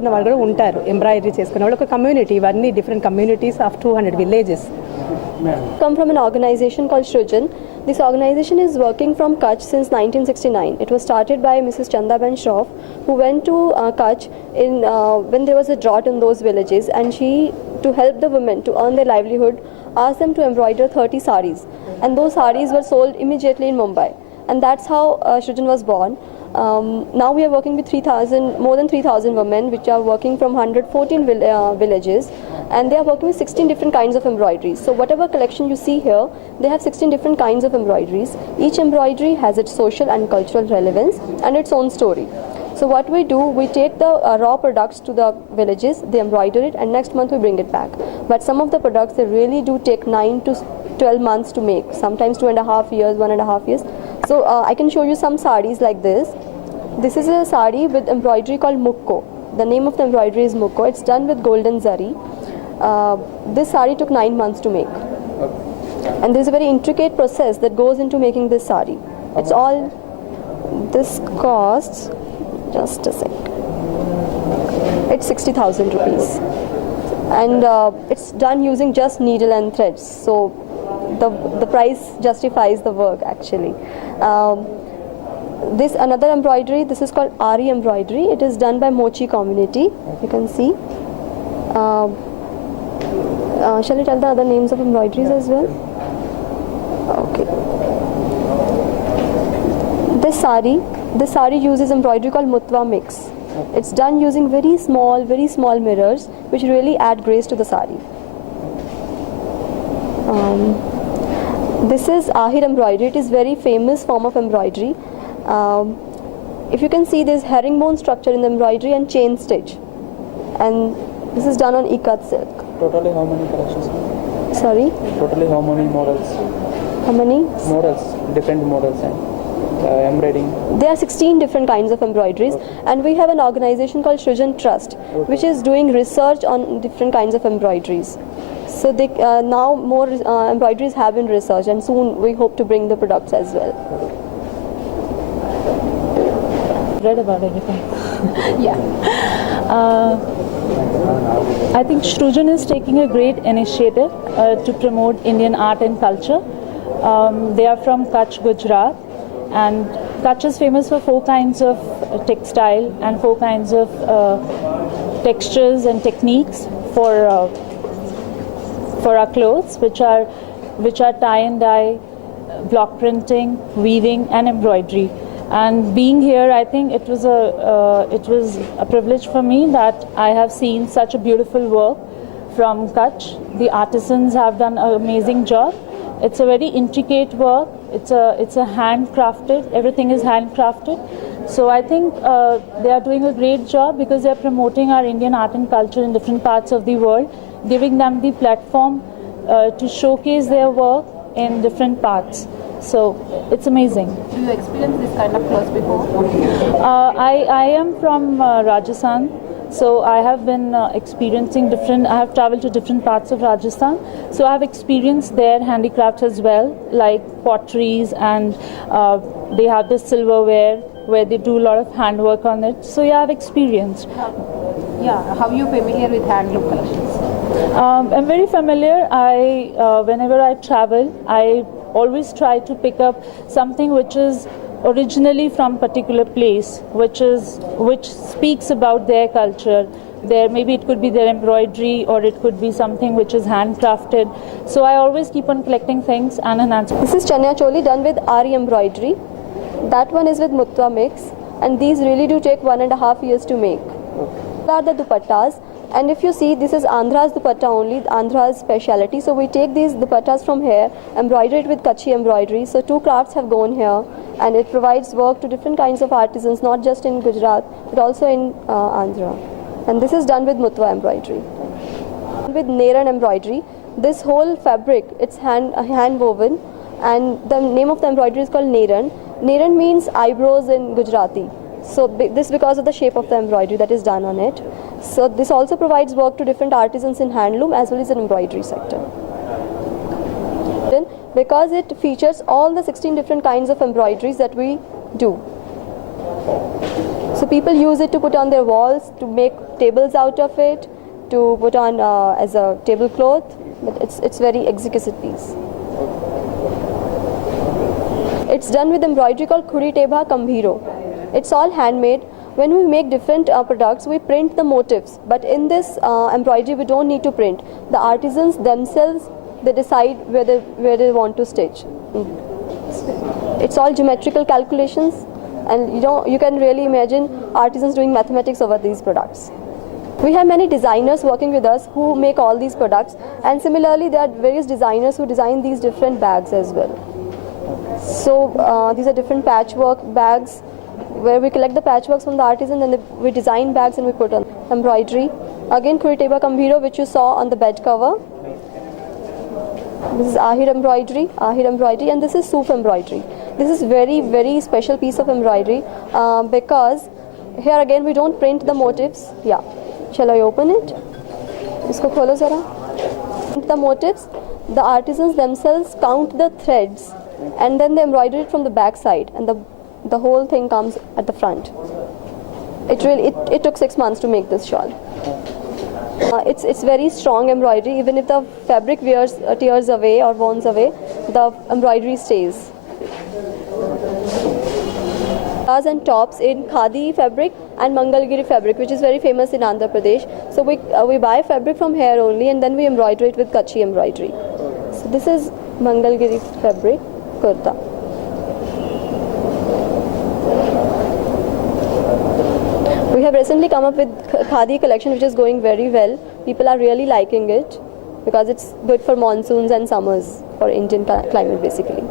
ఉన్న వాళ్ళు కూడా ఉంటారు ఎంబ్రాయిడరీ చేసుకునే వాళ్ళు ఒక కమ్యూనిటీ ఇవన్నీ different communities of 200 villages. Come from an organization called Shrujan. This organization is working from Kutch since 1969. It was started by Mrs. Chandaben Shroff, who went to Kutch when there was a drought in those villages, and she, to help the women to earn their livelihood, asked them to embroider 30 saris, and those saris were sold immediately in Mumbai, and that's how Shrujan was born. Now we are working with more than 3,000 women, which are working from 114 villages, and they are working with 16 different kinds of embroideries. So whatever collection you see here, they have 16 different kinds of embroideries. Each embroidery has its social and cultural relevance and its own story. So what we do, we take the raw products to the villages, they embroider it, and next month we bring it back. But some of the products, they really do take 9 to 12 months to make, sometimes 2.5 years, 1.5 years. So I can show you some saris like this. This is a sari with embroidery called mukko. The name of the embroidery is mukko. It's done with golden zari. This sari took 9 months to make. And there's a very intricate process that goes into making this sari. It's all, this costs, just a sec, it's 60,000 rupees. And it's done using just needle and threads. So the price justifies the work actually. This another embroidery, this is called Ari embroidery. It is done by Mochi community. You can see. Shall I tell the other names of embroideries as well? Okay. This sari uses embroidery called Mutwa mix. It's done using very small mirrors, which really add grace to the sari. This is Ahir embroidery. It is very famous form of embroidery. If you can see, there's herringbone structure in the embroidery and chain stitch, and this is done on ikat silk. Totally how many collections? Sorry? Totally how many models? How many? Models, different models and embroidering. There are 16 different kinds of embroideries, and we have an organization called Shrujan Trust, which is doing research on different kinds of embroideries. So they, now more embroideries have been researched, and soon we hope to bring the products as well. Read about everything. Yeah. I think Shrujan is taking a great initiative to promote Indian art and culture. They are from Kutch, Gujarat, and Kutch is famous for 4 kinds of textile and 4 kinds of textures and techniques for our clothes, which are tie and dye, block printing, weaving, and embroidery. And being here, I think it was a privilege for me that I have seen such a beautiful work from Kutch. The artisans have done an amazing job. It's a very intricate work. It's a handcrafted. Everything is handcrafted. So I think they are doing a great job because they are promoting our Indian art and culture in different parts of the world, giving them the platform to showcase their work in different parts. So it's amazing. Do you experience this kind of clothes before? I am from Rajasthan, so I have been experiencing I have traveled to different parts of Rajasthan, so I have experienced their handicrafts as well, like potteries, and they have this silverware where they do a lot of handwork on it. So yeah, I've experienced. How are you familiar with handloom collections? I'm very familiar. Whenever I travel, I always try to pick up something which is originally from particular place, which speaks about their culture. Maybe it could be their embroidery, or it could be something which is handcrafted. So I always keep on collecting things and enhancing. This is Chanya Choli done with Ari embroidery. That one is with Mutwa mix, and these really do take 1.5 years to make. These are the dupattas. And if you see, this is Andhra's dupatta only, Andhra's speciality. So we take these dupattas from here, embroider it with Kutchi embroidery. So 2 crafts have gone here, and it provides work to different kinds of artisans, not just in Gujarat, but also in Andhra. And this is done with Mutwa embroidery. With Neran embroidery, this whole fabric, it's hand woven, and the name of the embroidery is called Neran. Neran means eyebrows in Gujarati. So this because of the shape of the embroidery that is done on it. So this also provides work to different artisans in handloom as well as in embroidery sector. Because it features all the 16 different kinds of embroideries that we do. So So people use it to put on their walls, to make tables out of it, to put on as a tablecloth. But it's very exquisite piece. It's done with embroidery called Khuri Tebha Kambhiro. It's all handmade. When we make different products, we print the motifs. But in this embroidery, we don't need to print. The artisans themselves, they decide where they want to stitch. It's all geometrical calculations, and you can really imagine artisans doing mathematics over these products. We have many designers working with us who make all these products, and similarly there are various designers who design these different bags as well. So these are different patchwork bags where we collect the patchworks from the artisan, and we design bags and we put on embroidery. Again, Khuri Tebha Kambhiro, which you saw on the bed cover. This is Ahir embroidery, and this is Soof embroidery. This is very, very special piece of embroidery because here again we don't print the motifs. Yeah, shall I open it? Isko kholo zara. The motifs, the artisans themselves count the threads and then they embroider it from the back side, and the whole thing comes at the front. It took 6 months to make this shawl. It's very strong embroidery. Even if the fabric tears away or wounds away, the embroidery stays. And tops in khadi fabric and Mangalgiri fabric, which is very famous in Andhra Pradesh. So we buy fabric from here only, and then we embroider it with Kutchi embroidery. So this is Mangalgiri fabric kurta. We have recently come up with khadi collection, which is going very well. People are really liking it because it's good for monsoons and summers for Indian climate basically.